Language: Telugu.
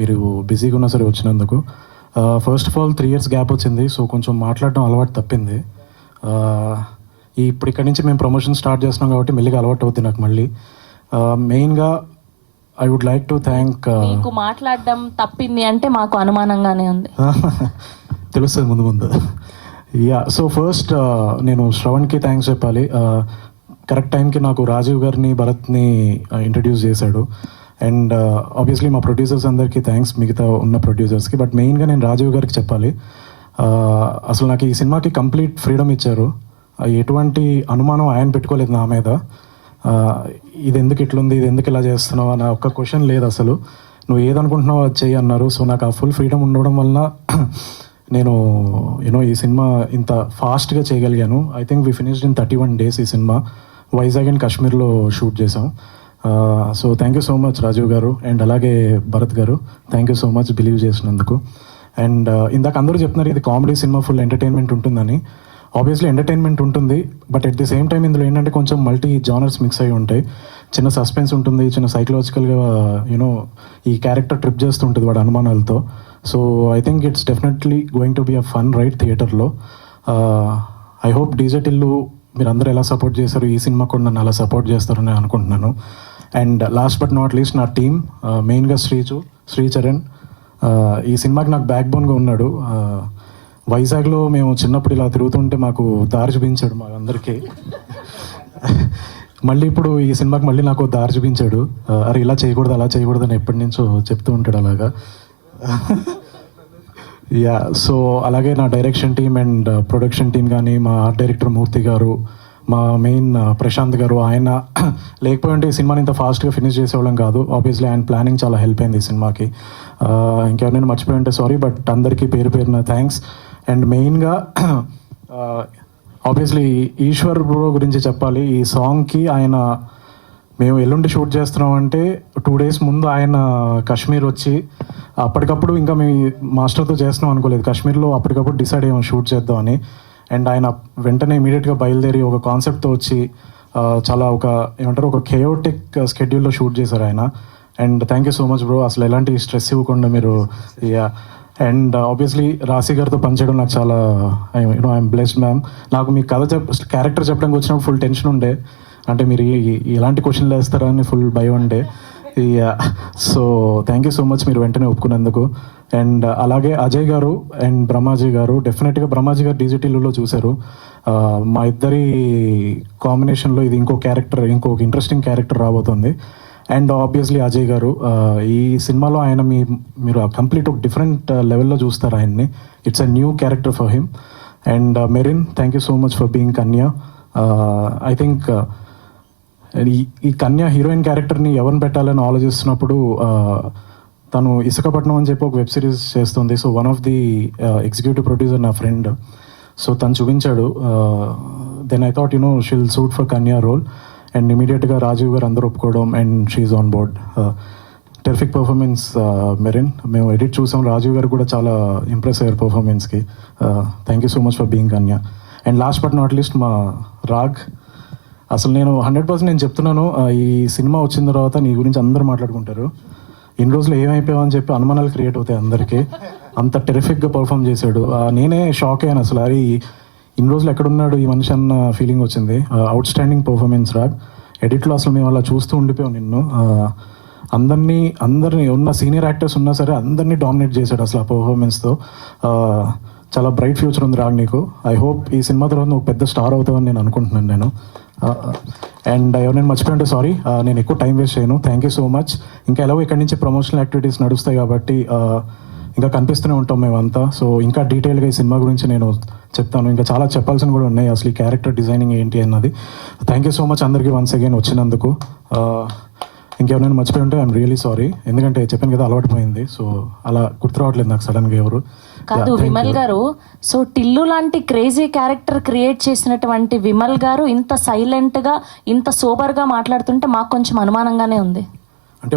మీరు బిజీగా ఉన్నా సరే వచ్చినందుకు. First of all 3 years gap వచ్చింది, సో కొంచెం మాట్లాడడం అలవాటు తప్పింది. ఇప్పుడు ఇక్కడి నుంచి మేము ప్రమోషన్ స్టార్ట్ చేస్తున్నాం కాబట్టి మెల్లిగా అలవాటు అవుతుంది నాకు మళ్ళీ. మెయిన్గా I would like to thank. మీకు మాట్లాడడం తప్పింది అంటే మాకు అనుమానంగానే ఉంది. తెలుస్తుంది ముందు ముందు. యా, సో ఫస్ట్ నేను శ్రవణ్కి థ్యాంక్స్ చెప్పాలి. కరెక్ట్ టైంకి నాకు రాజీవ్ గారిని, భరత్ని ఇంట్రడ్యూస్ చేశాడు. అండ్ ఆబ్వియస్లీ మా ప్రొడ్యూసర్స్ అందరికీ థ్యాంక్స్, మిగతా ఉన్న ప్రొడ్యూసర్స్కి. బట్ మెయిన్గా నేను రాజీవ్ గారికి చెప్పాలి. అసలు నాకు ఈ సినిమాకి కంప్లీట్ ఫ్రీడమ్ ఇచ్చారు. ఎటువంటి అనుమానం ఆయన పెట్టుకోలేదు నా మీద. ఇది ఎందుకు ఇట్లుంది, ఇది ఎందుకు ఇలా చేస్తున్నావు అన్న ఒక్క క్వశ్చన్ లేదు అసలు. నువ్వు ఏదనుకుంటున్నావు అది చెయ్యి అన్నారు. సో నాకు ఆ ఫుల్ ఫ్రీడమ్ ఉండడం వల్ల నేను ఈ సినిమా ఇంత ఫాస్ట్గా చేయగలిగాను. I think we finished in 31 days ఈ సినిమా. వైజాగ్ అండ్ కాశ్మీర్లో షూట్ చేసాం. So thank you so much Rajeev garu, and అలాగే Bharat garu, thank you so much believe చేసినందుకు. అండ్ ఇందాక అందరూ చెప్తున్నారు ఇది కామెడీ సినిమా, ఫుల్ ఎంటర్టైన్మెంట్ ఉంటుందని. ఆబ్వియస్లీ ఎంటర్టైన్మెంట్ ఉంటుంది, but at the same time ఇందులో ఏంటంటే కొంచెం మల్టీ జానర్స్ మిక్స్ అయి ఉంటాయి. చిన్న సస్పెన్స్ ఉంటుంది, చిన్న సైకలాజికల్గా ఈ క్యారెక్టర్ ట్రిప్ చేస్తుంటుంది వాడు అనుమానాలతో. So I think it's definitely going to be a fun ride థియేటర్లో. ఐ హోప్ డీజెటిల్లు మీరు అందరూ ఎలా సపోర్ట్ చేశారు, ఈ సినిమా కూడా నన్ను అలా సపోర్ట్ చేస్తారని అనుకుంటున్నాను. And last but not least నా టీమ్, మెయిన్గా శ్రీచరణ్ ఈ సినిమాకి నాకు బ్యాక్ బోన్గా ఉన్నాడు. వైజాగ్లో మేము చిన్నప్పుడు ఇలా తిరుగుతుంటే మాకు దారి చూపించాడు మా అందరికీ. మళ్ళీ ఇప్పుడు ఈ సినిమాకి మళ్ళీ నాకు దారి చూపించాడు. అరే ఇలా చేయకూడదు, అలా చేయకూడదు అని ఎప్పటి నుంచో చెప్తూ ఉంటాడు అలాగా. యా, సో అలాగే నా direction team and production team కానీ, మా ఆర్ట్ డైరెక్టర్ మూర్తి గారు, మా మెయిన్ ప్రశాంత్ గారు, ఆయన లేకపోతే ఈ సినిమాని ఇంత ఫాస్ట్గా ఫినిష్ చేసేవాళ్ళం కాదు. ఆబ్వియస్లీ ఆయన ప్లానింగ్ చాలా హెల్ప్ అయింది ఈ సినిమాకి. ఇంకెవరైనా మర్చిపోయి ఉంటే సారీ, బట్ అందరికీ పేరు పేరున థ్యాంక్స్. అండ్ మెయిన్గా ఆబ్వియస్లీ ఈశ్వర్ బ్రో గురించి చెప్పాలి. ఈ సాంగ్కి ఆయన మేము ఎల్లుండి షూట్ చేస్తున్నాం అంటే 2 days ముందు ఆయన కాశ్మీర్ వచ్చి అప్పటికప్పుడు, ఇంకా మేము మాస్టర్తో చేస్తున్నాం అనుకోలేదు, కాశ్మీర్లో అప్పటికప్పుడు డిసైడ్ అయ్యాము షూట్ చేద్దామని. అండ్ ఆయన వెంటనే ఇమీడియట్గా బయలుదేరి ఒక కాన్సెప్ట్తో వచ్చి చాలా ఒక కేయోటిక్ స్కెడ్యూల్లో షూట్ చేశారు ఆయన. And thank you so much bro, అసలు ఎలాంటి స్ట్రెస్ ఇవ్వకుండా మీరు. అండ్ ఆబ్వియస్లీ రాశి గారితో పనిచేయడం నాకు చాలా ఐఎమ్ బ్లెస్డ్ మ్యామ్. నాకు మీ క్యారెక్టర్ చెప్పడానికి వచ్చినప్పుడు ఫుల్ టెన్షన్ ఉండే, అంటే మీరు ఎలాంటి క్వశ్చన్లు వేస్తారా అని ఫుల్ భయం ఉండే. So thank you so much మీరు వెంటనే ఒప్పుకున్నందుకు. అండ్ అలాగే అజయ్ గారు అండ్ బ్రహ్మాజీ గారు, డెఫినెట్గా బ్రహ్మాజీ గారు డీజీటీలో చూశారు. మా ఇద్దరి కాంబినేషన్లో ఇది ఇంకొక ఇంట్రెస్టింగ్ క్యారెక్టర్ రాబోతుంది. అండ్ ఆబ్వియస్లీ అజయ్ గారు, ఈ సినిమాలో ఆయన మీరు కంప్లీట్ ఒక డిఫరెంట్ లెవెల్లో చూస్తారు ఆయన్ని. It's a new character for him. And Merin, thank you so much for being Kanya. I think ఈ కన్యా హీరోయిన్ క్యారెక్టర్ని ఎవరిని పెట్టాలని ఆలోచిస్తున్నప్పుడు తను ఇసుకపట్నం అని చెప్పి ఒక వెబ్ సిరీస్ చేస్తుంది. So one of the executive producer నా ఫ్రెండ్, సో తను చూపించాడు. Then I thought she'll suit for Kanya role. And ఇమీడియట్గా రాజీవ్ గారు అందరూ ఒప్పుకోవడం, and she's on board. Terrific performance Merin. మేము ఎడిట్ చూసాం, రాజీవ్ గారు కూడా చాలా ఇంప్రెస్ అయ్యారు పర్ఫార్మెన్స్కి. Thank you so much for being Kanya. And last but not least మా రాగ్. అసలు నేను 100% నేను చెప్తున్నాను, ఈ సినిమా వచ్చిన తర్వాత నీ గురించి అందరూ మాట్లాడుకుంటారు. ఇన్ని రోజులు ఏమైపోయావు అని చెప్పి అనుమానాలు క్రియేట్ అవుతాయి అందరికీ. అంత టెరిఫిక్గా పర్ఫామ్ చేశాడు. నేనే షాక్ అయ్యాను అసలు, అరే ఇన్ని రోజులు ఎక్కడున్నాడు ఈ మనిషి అన్న ఫీలింగ్ వచ్చింది. Outstanding performance Raag. ఎడిట్లో అసలు మేము అలా చూస్తూ ఉండిపోయాం నిన్ను. అందరినీ ఉన్న సీనియర్ యాక్టర్స్ ఉన్నా సరే అందరినీ డామినేట్ చేశాడు అసలు ఆ పర్ఫార్మెన్స్తో. చాలా బ్రైట్ ఫ్యూచర్ ఉంది రాగ్ నీకు. ఐ హోప్ ఈ సినిమా తర్వాత నువ్వు పెద్ద స్టార్ అవుతావని నేను అనుకుంటున్నాను నేను. అండ్ ఎవరైనా మర్చిపోయింటే సారీ, నేను ఎక్కువ టైం వేస్ట్ చేయను. Thank you so much. ఇంకా ఎలాగో ఇక్కడి నుంచి ప్రమోషనల్ యాక్టివిటీస్ నడుస్తాయి కాబట్టి ఇంకా కనిపిస్తూనే ఉంటాం మేమంతా. సో ఇంకా డీటెయిల్గా ఈ సినిమా గురించి నేను చెప్తాను. ఇంకా చాలా చెప్పాల్సిన కూడా ఉన్నాయి, అసలు ఈ క్యారెక్టర్ డిజైనింగ్ ఏంటి అన్నది. థ్యాంక్ యూ సో మచ్ అందరికీ వన్స్ అగైన్ వచ్చినందుకు. ఇంకెవరైనా మర్చిపోయి ఉంటే ఐఎమ్ రియలీ సారీ, ఎందుకంటే చెప్పాను కదా అలవాటు పోయింది. సో అలా గుర్తు రావట్లేదు నాకు సడన్గా ఎవరు. కాదు విమల్ గారు, సో టిల్లు లాంటి క్రేజీ క్యారెక్టర్ క్రియేట్ చేసినటువంటి విమల్ గారు ఇంత సైలెంట్గా ఇంత సోబర్గా మాట్లాడుతుంటే మాకు కొంచెం అనుమానంగానే ఉంది. అంటే